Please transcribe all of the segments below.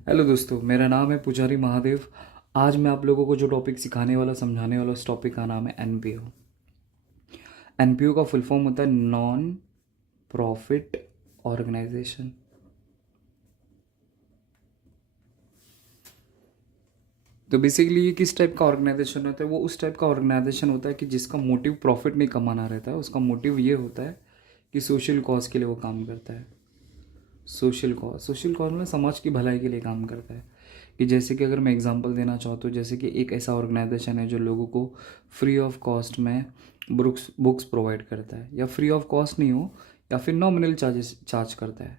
Hello दोस्तों, मेरा नाम है पुजारी महादेव। आज मैं आप लोगों को जो टॉपिक सिखाने वाला समझाने वाला उस टॉपिक का नाम है एनपीओ। एनपीओ का फुल फॉर्म होता है नॉन प्रॉफिट ऑर्गेनाइजेशन। तो बेसिकली ये किस टाइप का ऑर्गेनाइजेशन होता है? वो उस टाइप का ऑर्गेनाइजेशन होता है कि जिसका मोटिव प्रॉफिट नहीं कमाना रहता है। उसका मोटिव ये होता है कि सोशल कॉज के लिए वो काम करता है। सोशल कॉज मतलब समाज की भलाई के लिए काम करता है। कि जैसे कि अगर मैं एग्जांपल देना चाहूँ तो जैसे कि एक ऐसा ऑर्गेनाइजेशन है जो लोगों को फ्री ऑफ कॉस्ट में बुक्स प्रोवाइड करता है, या फ्री ऑफ कॉस्ट नहीं हो या फिर नॉमिनल चार्जेस चार्ज करता है।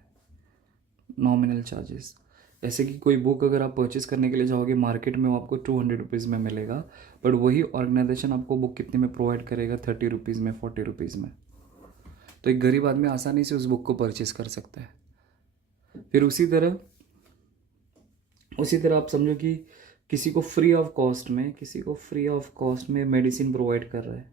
नॉमिनल चार्जेस जैसे कि कोई बुक अगर आप परचेस करने के लिए जाओगे मार्केट में वो आपको 200 रुपीज़ में मिलेगा, बट वही ऑर्गेनाइजेशन आपको बुक कितने में प्रोवाइड करेगा? 30 रुपीज़ में, 40 रुपीज़ में। तो एक गरीब आदमी आसानी से उस बुक को परचेस कर सकता है। फिर उसी तरह आप समझो कि किसी को फ्री ऑफ कॉस्ट में मेडिसिन प्रोवाइड कर रहा है,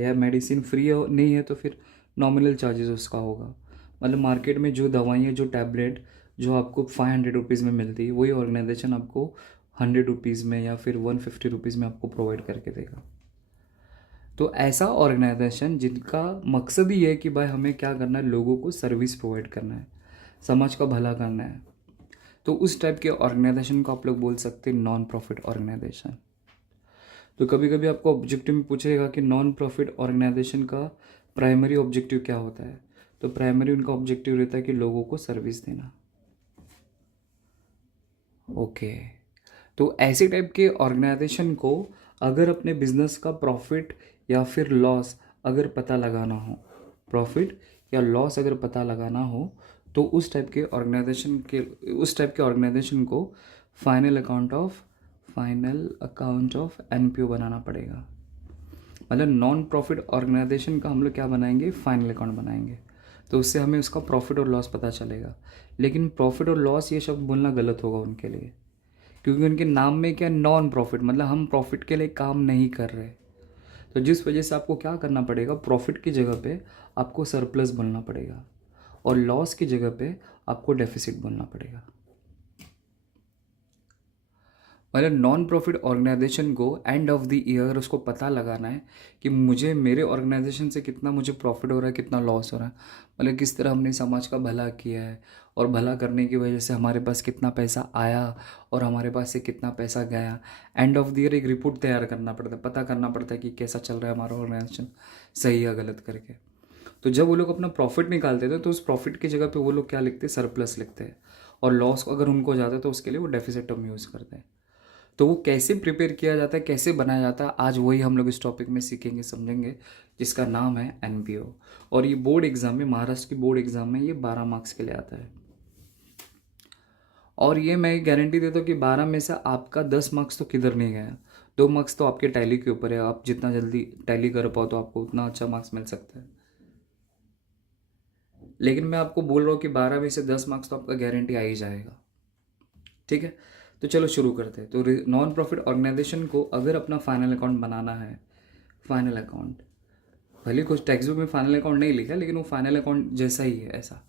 या मेडिसिन फ्री नहीं है तो फिर नॉमिनल चार्जेस उसका होगा। मतलब मार्केट में जो दवाइयाँ, जो टैबलेट जो आपको 500 रुपीज़ में मिलती है, वही ऑर्गेनाइजेशन आपको 100 रुपीज़ में या फिर 150 रुपीज़ में आपको प्रोवाइड करके देगा। तो ऐसा ऑर्गेनाइजेशन जिनका मकसद ही है कि भाई हमें क्या करना है, लोगों को सर्विस प्रोवाइड करना है, समाज का भला करना है, तो उस टाइप के ऑर्गेनाइजेशन को आप लोग बोल सकते हैं नॉन प्रॉफिट ऑर्गेनाइजेशन। तो कभी कभी आपको ऑब्जेक्टिव में पूछेगा कि नॉन प्रॉफिट ऑर्गेनाइजेशन का प्राइमरी ऑब्जेक्टिव क्या होता है? तो प्राइमरी उनका ऑब्जेक्टिव रहता है कि लोगों को सर्विस देना। ओके। तो ऐसे टाइप के ऑर्गेनाइजेशन को अगर अपने बिजनेस का प्रॉफिट या फिर लॉस अगर पता लगाना हो, प्रॉफिट या लॉस अगर पता लगाना हो, तो उस टाइप के ऑर्गेनाइजेशन को फाइनल अकाउंट ऑफ एनपीओ बनाना पड़ेगा। मतलब नॉन प्रॉफिट ऑर्गेनाइजेशन का हम लोग क्या बनाएंगे? फाइनल अकाउंट बनाएंगे। तो उससे हमें उसका प्रॉफिट और लॉस पता चलेगा। लेकिन प्रॉफिट और लॉस ये शब्द बोलना गलत होगा उनके लिए, क्योंकि उनके नाम में क्या, नॉन प्रॉफिट, मतलब हम प्रॉफिट के लिए काम नहीं कर रहे। तो जिस वजह से आपको क्या करना पड़ेगा, प्रॉफिट की जगह पे आपको सरप्लस बोलना पड़ेगा, और लॉस की जगह पे आपको डेफिसिट बोलना पड़ेगा। मतलब नॉन प्रॉफिट ऑर्गेनाइजेशन को एंड ऑफ द ईयर उसको पता लगाना है कि मुझे मेरे ऑर्गेनाइजेशन से कितना मुझे प्रॉफिट हो रहा है, कितना लॉस हो रहा है, मतलब किस तरह हमने समाज का भला किया है, और भला करने की वजह से हमारे पास कितना पैसा आया और हमारे पास से कितना पैसा गया। एंड ऑफ द ईयर एक रिपोर्ट तैयार करना पड़ता है, पता करना पड़ता है कि कैसा चल रहा है हमारा ऑर्गेनाइजेशन, सही या गलत करके। तो जब वो लोग अपना प्रॉफिट निकालते थे तो उस प्रॉफिट की जगह पे वो लोग क्या लिखते हैं? सरप्लस लिखते हैं। और लॉस अगर उनको जाता है तो उसके लिए वो डेफिसिट टर्म यूज़ करते हैं। तो वो कैसे प्रिपेयर किया जाता है, कैसे बनाया जाता है, आज वही हम लोग इस टॉपिक में सीखेंगे, समझेंगे, जिसका नाम है एनपीओ। और ये बोर्ड एग्जाम में, महाराष्ट्र की बोर्ड एग्जाम में ये 12 मार्क्स के लिए आता है। और ये मैं गारंटी देता हूँ कि 12 में से आपका 10 मार्क्स तो किधर नहीं गया। 2 मार्क्स तो आपके टैली के ऊपर है, आप जितना जल्दी टैली कर पाओ तो आपको उतना अच्छा मार्क्स मिल सकता है। लेकिन मैं आपको बोल रहा हूँ कि 12 में से 10 मार्क्स तो आपका गारंटी आ ही जाएगा। ठीक है, तो चलो शुरू करते हैं। तो नॉन प्रॉफिट ऑर्गेनाइजेशन को अगर अपना फाइनल अकाउंट बनाना है, फाइनल अकाउंट, भले कुछ टेक्स्ट बुक में फाइनल अकाउंट नहीं लिखा लेकिन वो फाइनल अकाउंट जैसा ही है ऐसा।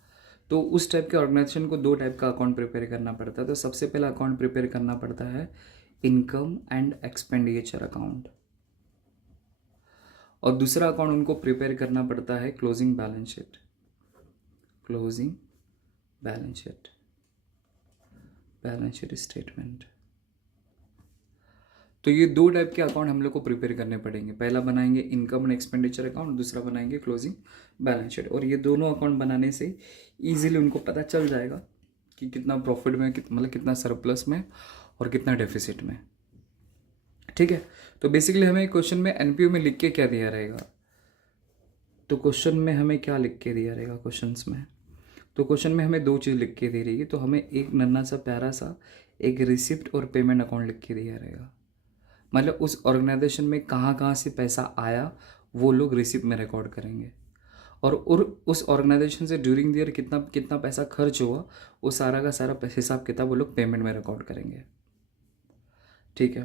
तो उस टाइप के ऑर्गेनाइजेशन को दो टाइप का अकाउंट प्रिपेयर करना पड़ता है। तो सबसे पहला अकाउंट प्रिपेयर करना पड़ता है इनकम एंड एक्सपेंडिचर अकाउंट, और दूसरा अकाउंट उनको प्रिपेयर करना पड़ता है closing balance sheet. Closing balance sheet, balance sheet statement. तो ये दो टाइप के अकाउंट हम लोग को प्रिपेयर करने पड़ेंगे। पहला बनाएंगे इनकम एंड एक्सपेंडिचर अकाउंट, दूसरा बनाएंगे क्लोजिंग बैलेंस शीट। और ये दोनों अकाउंट बनाने से इजीली उनको पता चल जाएगा कि कितना प्रॉफिट में, मतलब कितना सरप्लस में और कितना डेफिसिट में। ठीक है, तो बेसिकली हमें क्वेश्चन में एनपीओ में लिख के क्या दिया रहेगा? तो क्वेश्चन में हमें क्या लिख के दिया रहेगा? क्वेश्चंस में, तो क्वेश्चन में हमें दो चीज़ लिख के दे रही है। तो हमें एक नन्ना सा प्यारा सा एक रिसिप्ट और पेमेंट अकाउंट लिख के दिया रहेगा। मतलब उस ऑर्गेनाइजेशन में कहाँ कहाँ से पैसा आया वो लोग रिसिप्ट में रिकॉर्ड करेंगे, और उस ऑर्गेनाइजेशन से ड्यूरिंग द ईयर कितना कितना पैसा खर्च हुआ, वो सारा का सारा हिसाब किताब वो लोग पेमेंट में रिकॉर्ड करेंगे। ठीक है,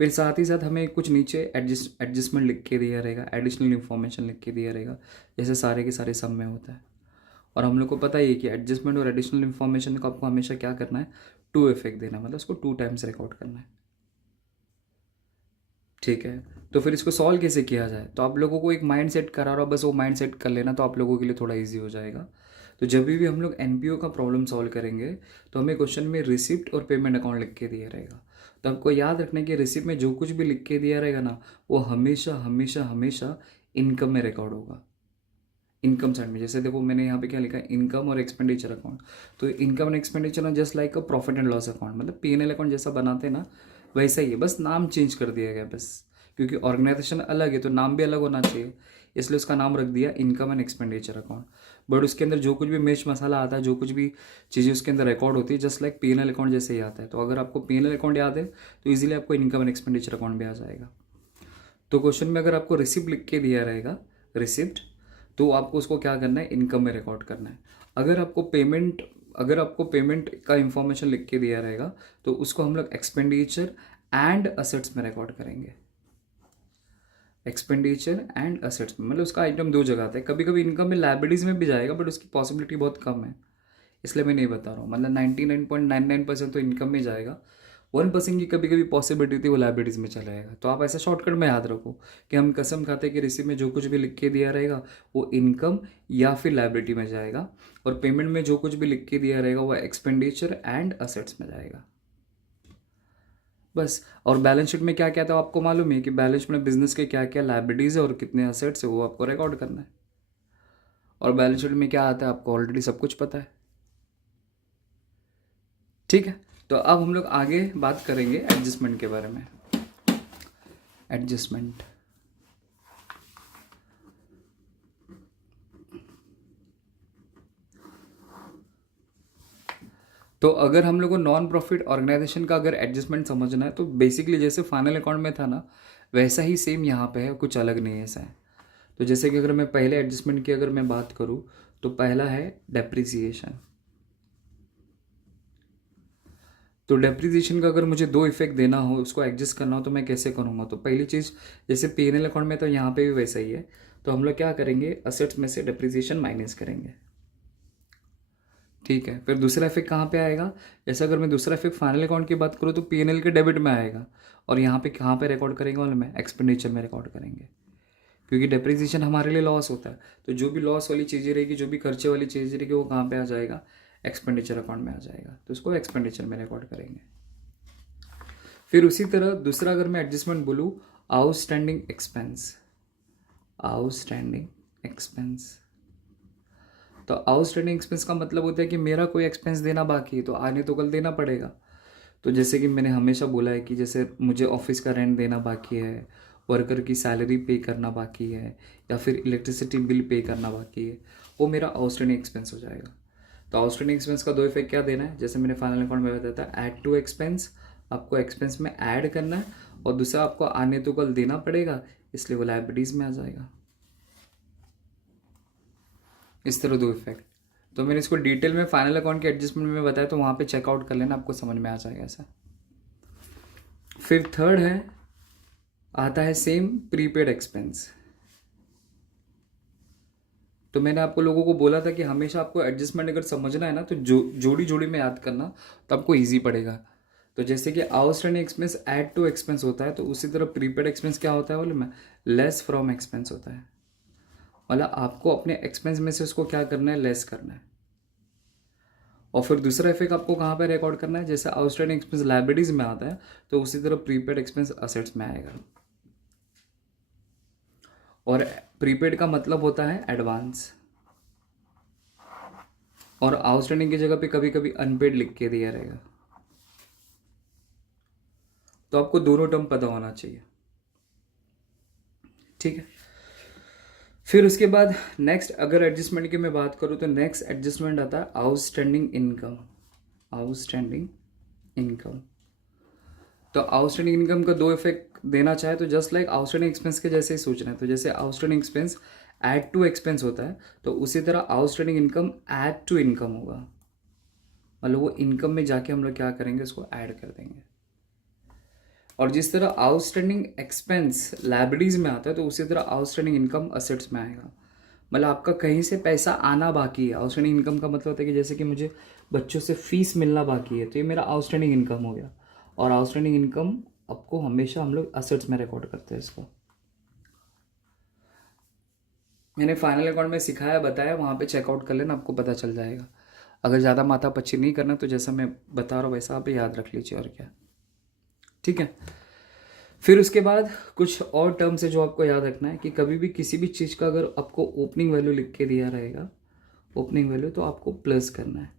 फिर साथ ही साथ हमें कुछ नीचे एडजस्टमेंट लिख के दिया रहेगा, एडिशनल इन्फॉर्मेशन लिख के दिया रहेगा, जैसे सारे के सारे सब में होता है। और हम लोग को पता ही है कि एडजस्टमेंट और एडिशनल इन्फॉर्मेशन को आपको हमेशा क्या करना है, 2 इफेक्ट देना, मतलब उसको 2 टाइम्स रिकॉर्ड करना है। ठीक है, तो फिर इसको सॉल्व कैसे किया जाए, तो आप लोगों को एक माइंड सेट करा रहा, बस वो माइंड सेट कर लेना, तो आप लोगों के लिए थोड़ा ईजी हो जाएगा। तो जब भी हम लोग एनपीओ का प्रॉब्लम सॉल्व करेंगे तो हमें क्वेश्चन में रिसिप्ट और पेमेंट अकाउंट लिख के दिया रहेगा। तो आपको याद रखना है कि रिसिप्ट में जो कुछ भी लिख के दिया रहेगा ना, वो हमेशा हमेशा हमेशा इनकम में रिकॉर्ड होगा, इनकम साइड में। जैसे देखो मैंने यहाँ पे क्या लिखा है, इनकम और एक्सपेंडिचर अकाउंट। तो income and expenditure just like a profit and loss account, मतलब P&L अकाउंट जैसा बनाते हैं ना, वैसा ही है, बस नाम चेंज कर दिया गया बस, क्योंकि ऑर्गेनाइजेशन अलग है तो नाम भी अलग होना चाहिए, इसलिए उसका नाम रख दिया income and expenditure account. But उसके अंदर जो कुछ भी मिर्च मसाला आता है, जो कुछ भी चीज़ें उसके अंदर रिकॉर्ड होती है, जस्ट लाइक P&L अकाउंट जैसे ही आता है। तो अगर आपको P&L अकाउंट याद है तो ईजिली आपको इनकम एंड एक्सपेंडिचर अकाउंट भी आ जाएगा। तो क्वेश्चन में अगर आपको रिसिप्ट लिख के दिया रहेगा, रिसिप्ट, तो आपको उसको क्या करना है, इनकम में रिकॉर्ड करना है। अगर आपको पेमेंट का इंफॉर्मेशन लिख के दिया रहेगा तो उसको हम लोग एक्सपेंडिचर एंड असेट्स में रिकॉर्ड करेंगे, एक्सपेंडिचर एंड असेट्स में, मतलब उसका आइटम 2 जगह आता है। कभी कभी इनकम में लायबिलिटीज में भी जाएगा, बट उसकी पॉसिबिलिटी बहुत कम है, इसलिए मैं नहीं बता रहा हूँ। मतलब 99.99% तो इनकम में जाएगा, 1% की कभी कभी पॉसिबिलिटी थी वो लाइब्रेरीज में चला जाएगा। तो आप ऐसा शॉर्टकट में याद रखो कि हम कसम खाते हैं कि रिसिप्ट में जो कुछ भी लिख के दिया रहेगा वो इनकम या फिर लाइब्रेरी में जाएगा, और पेमेंट में जो कुछ भी लिख के दिया रहेगा वो एक्सपेंडिचर एंड असेट्स में जाएगा, बस। और बैलेंस शीट में क्या क्या था आपको मालूम है कि बैलेंस शीट में बिजनेस के क्या क्या लाइब्रेरीज है और कितने असेट्स है वो आपको रिकॉर्ड करना है। और बैलेंस शीट में क्या आता है आपको ऑलरेडी सब कुछ पता है, ठीक है। तो अब हम लोग आगे बात करेंगे एडजस्टमेंट के बारे में। एडजस्टमेंट, तो अगर हम लोग को नॉन प्रॉफिट ऑर्गेनाइजेशन का अगर एडजस्टमेंट समझना है तो बेसिकली जैसे फाइनल अकाउंट में था ना, वैसा ही सेम यहाँ पे है, कुछ अलग नहीं है ऐसा है। तो जैसे कि अगर मैं पहले एडजस्टमेंट की अगर मैं बात करूँ तो पहला है डेप्रिसिएशन। तो डेप्रिसिएशन का अगर मुझे 2 इफेक्ट देना हो, उसको एडजस्ट करना हो, तो मैं कैसे करूँगा। तो पहली चीज़ जैसे P&L अकाउंट में तो यहाँ पे भी वैसा ही है, तो हम लोग क्या करेंगे, असेट्स में से डेप्रिसिएशन माइनस करेंगे, ठीक है। फिर दूसरा इफेक्ट कहाँ पे आएगा, जैसे अगर मैं दूसरा इफेक्ट फाइनल अकाउंट की बात करूँ तो P&L के डेबिट में आएगा, और यहाँ पे कहाँ पे रिकॉर्ड करेंगे मालूम है, एक्सपेंडिचर में रिकॉर्ड करेंगे, क्योंकि डेप्रिसिएशन हमारे लिए लॉस होता है। तो जो भी लॉस वाली चीज़ें रहेगी, जो भी खर्चे वाली चीज़ें रहेगी, वो कहाँ पे आ जाएगा, एक्सपेंडिचर अकाउंट में आ जाएगा, तो उसको एक्सपेंडिचर में रिकॉर्ड करेंगे। फिर उसी तरह दूसरा अगर मैं एडजस्टमेंट बोलूँ, आउटस्टैंडिंग एक्सपेंस, आउटस्टैंडिंग एक्सपेंस। तो आउटस्टैंडिंग एक्सपेंस का मतलब होता है कि मेरा कोई एक्सपेंस देना बाकी है तो आने तो कल देना पड़ेगा। तो जैसे कि मैंने हमेशा बोला है कि जैसे मुझे ऑफिस का रेंट देना बाकी है, वर्कर की सैलरी पे करना बाकी है, या फिर इलेक्ट्रिसिटी बिल पे करना बाकी है, वो मेरा आउटस्टैंडिंग एक्सपेंस हो जाएगा। तो आउटस्टैंडिंग एक्सपेंस का 2 इफेक्ट क्या देना है, जैसे मैंने फाइनल अकाउंट में बताया था, ऐड टू एक्सपेंस, आपको एक्सपेंस में ऐड करना है, और दूसरा आपको आने तो कल देना पड़ेगा, इसलिए वो लाइबिलिटीज में आ जाएगा। इस तरह 2 इफेक्ट। तो मैंने इसको डिटेल में फाइनल अकाउंट के एडजस्टमेंट में बताया, तो वहाँ पे चेकआउट कर लेना, आपको समझ में आ जाएगा ऐसा। फिर थर्ड है, आता है सेम प्रीपेड एक्सपेंस। तो मैंने आपको लोगों को बोला था कि हमेशा आपको एडजस्टमेंट अगर समझना है ना तो जोड़ी जोड़ी में याद करना, तो आपको ईजी पड़ेगा। तो जैसे कि outstanding expense add to expense होता है, तो उसी तरह प्रीपेड एक्सपेंस क्या होता है बोले मैं, लेस फ्रॉम एक्सपेंस होता है, मतलब आपको अपने एक्सपेंस में से उसको क्या करना है, लेस करना है। और फिर दूसरा इफेक्ट आपको कहाँ पे रिकॉर्ड करना है, जैसे आउटस्टैंडिंग एक्सपेंस लाइबिलिटीज में आता है, तो उसी तरह प्रीपेड एक्सपेंस असेट्स में आएगा। और प्रीपेड का मतलब होता है एडवांस, और आउटस्टैंडिंग की जगह पे कभी कभी अनपेड लिख के दिया रहेगा। तो आपको दोनों टर्म पता होना चाहिए, ठीक है। फिर उसके बाद नेक्स्ट अगर एडजस्टमेंट की मैं बात करूँ तो नेक्स्ट एडजस्टमेंट आता है आउटस्टैंडिंग इनकम, आउटस्टैंडिंग इनकम। तो आउटस्टैंडिंग इनकम का 2 इफेक्ट देना चाहे तो जस्ट लाइक आउटस्टैंडिंग एक्सपेंस के जैसे ही सोचना है। तो जैसे outstanding expense add to expense होता है, तो उसी तरह outstanding income add to income होगा, मतलब वो इनकम में जाके हम लोग क्या करेंगे, उसको ऐड कर देंगे। और जिस तरह आउटस्टैंडिंग एक्सपेंस लाइबिलिटीज में आता है, तो उसी तरह आउटस्टैंडिंग इनकम असेट्स में आएगा, मतलब आपका कहीं से पैसा आना बाकी है। आउटस्टैंडिंग इनकम का मतलब होता है कि जैसे कि मुझे बच्चों से फीस मिलना बाकी है, तो ये मेरा आउटस्टैंडिंग इनकम हो गया। और आउटस्टैंडिंग इनकम आपको हमेशा हम लोग असेट्स में रिकॉर्ड करते हैं इसको। मैंने फाइनल अकाउंट में सिखाया बताया, वहाँ पे चेकआउट कर लेना, आपको पता चल जाएगा। अगर ज़्यादा माथा पच्ची नहीं करना तो जैसा मैं बता रहा हूँ वैसा आप याद रख लीजिए, और क्या। ठीक है। फिर उसके बाद कुछ और टर्म्स है जो आपको याद रखना है कि कभी भी किसी भी चीज़ का अगर आपको ओपनिंग वैल्यू लिख के दिया रहेगा, ओपनिंग वैल्यू, तो आपको प्लस करना है।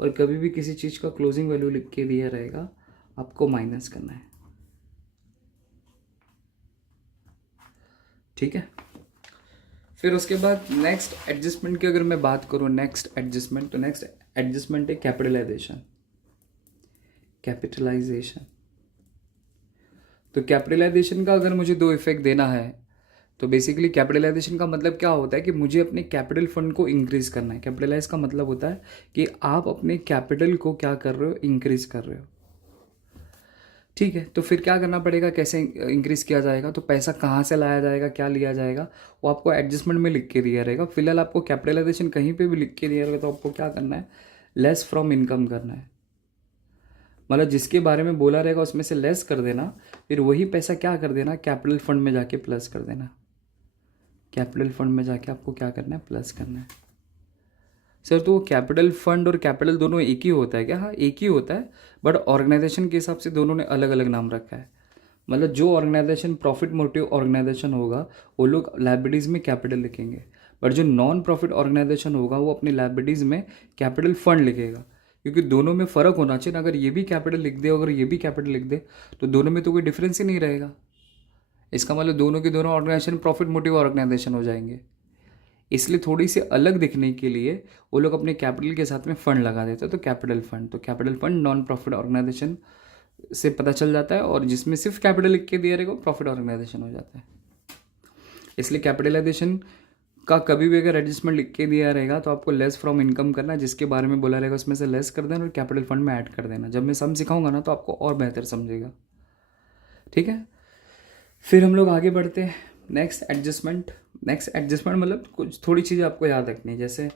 और कभी भी किसी चीज़ का क्लोजिंग वैल्यू लिख के दिया रहेगा, आपको माइनस करना है। ठीक है। फिर उसके बाद नेक्स्ट एडजस्टमेंट की अगर मैं बात करूँ, नेक्स्ट एडजस्टमेंट, तो नेक्स्ट एडजस्टमेंट है कैपिटलाइजेशन। कैपिटलाइजेशन, तो कैपिटलाइजेशन का अगर मुझे दो इफेक्ट देना है, तो बेसिकली कैपिटलाइजेशन का मतलब क्या होता है कि मुझे अपने कैपिटल फंड को इंक्रीज करना है। कैपिटलाइज का मतलब होता है कि आप अपने कैपिटल को क्या कर रहे हो, इंक्रीज कर रहे हो। ठीक है, तो फिर क्या करना पड़ेगा, कैसे इंक्रीज किया जाएगा, तो पैसा कहाँ से लाया जाएगा, क्या लिया जाएगा, वो आपको एडजस्टमेंट में लिख के दिया रहेगा। फिलहाल आपको कैपिटलाइजेशन कहीं पे भी लिख के दिया रहेगा, तो आपको क्या करना है, लेस फ्रॉम इनकम करना है। मतलब जिसके बारे में बोला रहेगा उसमें से लेस कर देना, फिर वही पैसा क्या कर देना, कैपिटल फंड में जाके प्लस कर देना। कैपिटल फंड में जाके आपको क्या करना है, प्लस करना है। सर तो कैपिटल फंड और कैपिटल दोनों एक ही होता है क्या? हाँ एक ही होता है, बट ऑर्गेनाइजेशन के हिसाब से दोनों ने अलग अलग नाम रखा है। मतलब जो ऑर्गेनाइजेशन प्रॉफिट मोटिव ऑर्गेनाइजेशन होगा वो लोग लाइबिलिटीज़ में कैपिटल लिखेंगे, बट जो नॉन प्रॉफिट ऑर्गेनाइजेशन होगा वो अपनी लाइबिलिटीज़ में कैपिटल फंड लिखेगा। क्योंकि दोनों में फ़र्क होना चाहिए ना, अगर ये भी कैपिटल लिख दे अगर ये भी कैपिटल लिख दे तो दोनों में तो कोई डिफरेंस ही नहीं रहेगा। इसका मतलब दोनों के दोनों ऑर्गेनाइजेशन प्रॉफिट मोटिव ऑर्गेनाइजेशन हो जाएंगे। इसलिए थोड़ी सी अलग दिखने के लिए वो लोग अपने कैपिटल के साथ में फंड लगा देते हैं, तो कैपिटल फंड, तो capital fund non profit organisation से पता चल जाता है, और जिसमें सिर्फ कैपिटल लिख के दिया रहेगा प्रॉफिट ऑर्गेनाइजेशन हो जाता है। इसलिए कैपिटलाइजेशन का कभी भी अगर एडजस्टमेंट लिख के दिया रहेगा तो आपको लेस फ्रॉम इनकम करना, जिसके बारे में बोला रहेगा उसमें से लेस कर देना और कैपिटल फंड में ऐड कर देना। जब मैं सम सिखाऊंगा ना तो आपको और बेहतर समझेगा। ठीक है, फिर हम लोग आगे बढ़ते हैं। नेक्स्ट एडजस्टमेंट, नेक्स्ट एडजस्टमेंट मतलब कुछ थोड़ी चीज़ें आपको याद रखनी है। जैसे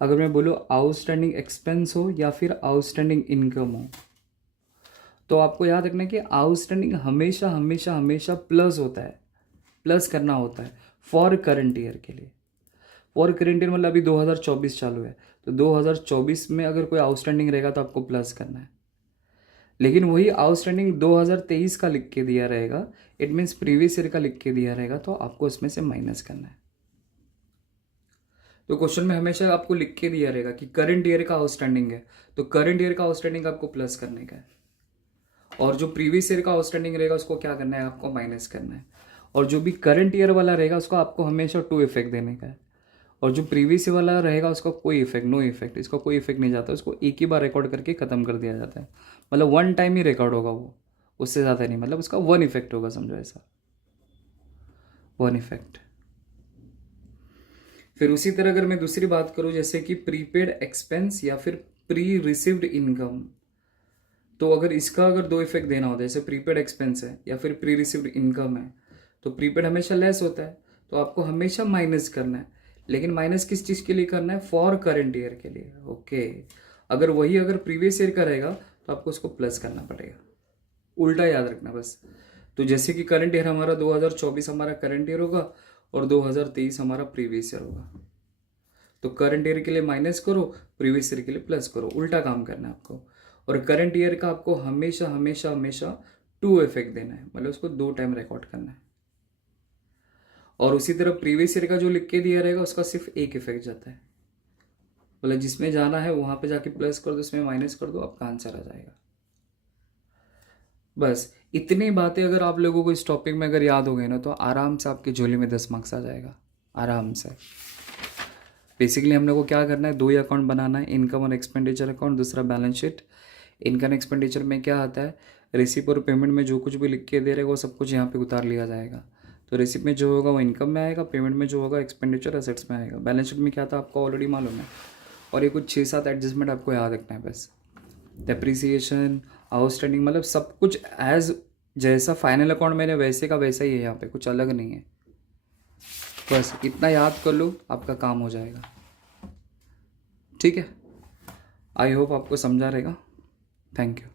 अगर मैं बोलूँ आउटस्टैंडिंग एक्सपेंस हो या फिर आउटस्टैंडिंग इनकम हो, तो आपको याद रखना है कि आउटस्टैंडिंग हमेशा हमेशा हमेशा प्लस होता है, प्लस करना होता है फॉर करंट ईयर के लिए। फॉर करंट ईयर मतलब अभी 2024 चालू है, तो 2024 में अगर कोई आउटस्टैंडिंग रहेगा तो आपको प्लस करना है। लेकिन वही आउटस्टैंडिंग 2023 का लिख के दिया रहेगा, इट मीन्स प्रीवियस ईयर का लिख के दिया रहेगा, तो आपको इसमें से माइनस करना है। तो क्वेश्चन में हमेशा आपको लिख के दिया रहेगा कि करंट ईयर का आउटस्टैंडिंग है, तो करंट ईयर का आउटस्टैंडिंग आपको प्लस करने का है, और जो प्रीवियस ईयर का आउटस्टैंडिंग रहेगा उसको क्या करना है, आपको माइनस करना है। और जो भी करंट ईयर वाला रहेगा उसको आपको हमेशा 2 इफेक्ट देने का है, और जो प्रीवियस वाला रहेगा उसका कोई इफेक्ट, नो इफेक्ट, इसका कोई इफेक्ट नहीं जाता, उसको एक ही बार रिकॉर्ड करके ख़त्म कर दिया जाता है। मतलब वन टाइम ही रिकॉर्ड होगा वो, उससे ज़्यादा नहीं, मतलब उसका वन इफेक्ट होगा, समझो ऐसा, वन इफेक्ट। फिर उसी तरह अगर मैं दूसरी बात करूँ जैसे कि प्रीपेड एक्सपेंस या फिर प्री रिसीव्ड इनकम, तो अगर इसका अगर दो इफेक्ट देना होता है, जैसे प्रीपेड एक्सपेंस है या फिर प्री रिसीव्ड इनकम है, तो प्रीपेड हमेशा लेस होता है, तो आपको हमेशा माइनस करना है। लेकिन माइनस किस चीज़ के लिए करना है, फॉर करंट ईयर के लिए। ओके, अगर वही अगर प्रीवियस ईयर का रहेगा तो आपको उसको प्लस करना पड़ेगा, उल्टा याद रखना बस। तो जैसे कि करंट ईयर हमारा 2024 हमारा करंट ईयर होगा और 2023 हमारा प्रीवियस ईयर होगा, तो करंट ईयर के लिए माइनस करो, प्रीवियस ईयर के लिए प्लस करो, उल्टा काम करना है आपको। और करंट ईयर का आपको हमेशा हमेशा हमेशा 2 इफेक्ट देना है, मतलब उसको 2 टाइम रिकॉर्ड करना है। और उसी तरह प्रीवियस ईयर का जो लिख के दिया रहेगा उसका सिर्फ एक इफेक्ट जाता है, मतलब जिसमें जाना है वहां पे जाके प्लस कर दो, इसमें माइनस कर दो, आपका आंसर आ जाएगा। बस इतनी बातें अगर आप लोगों को इस टॉपिक में अगर याद हो गए ना तो आराम से आपकी झोली में 10 मार्क्स आ जाएगा, आराम से। बेसिकली हम लोग को क्या करना है, 2 ही अकाउंट बनाना है, इनकम और एक्सपेंडिचर अकाउंट, दूसरा बैलेंस शीट। इनकम एक्सपेंडिचर में क्या आता है, रिसिप्ट और पेमेंट में जो कुछ भी लिख के दे रहे वो सब कुछ यहाँ पे उतार लिया जाएगा। तो रिसिप्ट में जो होगा वो इनकम में आएगा, पेमेंट में जो होगा एक्सपेंडिचर एसेट्स में आएगा। बैलेंस शीट में क्या था आपको ऑलरेडी मालूम है। और ये कुछ 6-7 एडजस्टमेंट आपको याद रखना है बस। डेप्रीसिएशन, आउटस्टैंडिंग, मतलब सब कुछ एज जैसा फाइनल अकाउंट मैंने वैसे का वैसा ही है, यहाँ पे कुछ अलग नहीं है। बस इतना याद कर लो, आपका काम हो जाएगा। ठीक है, आई होप आपको समझा रहेगा। Thank you.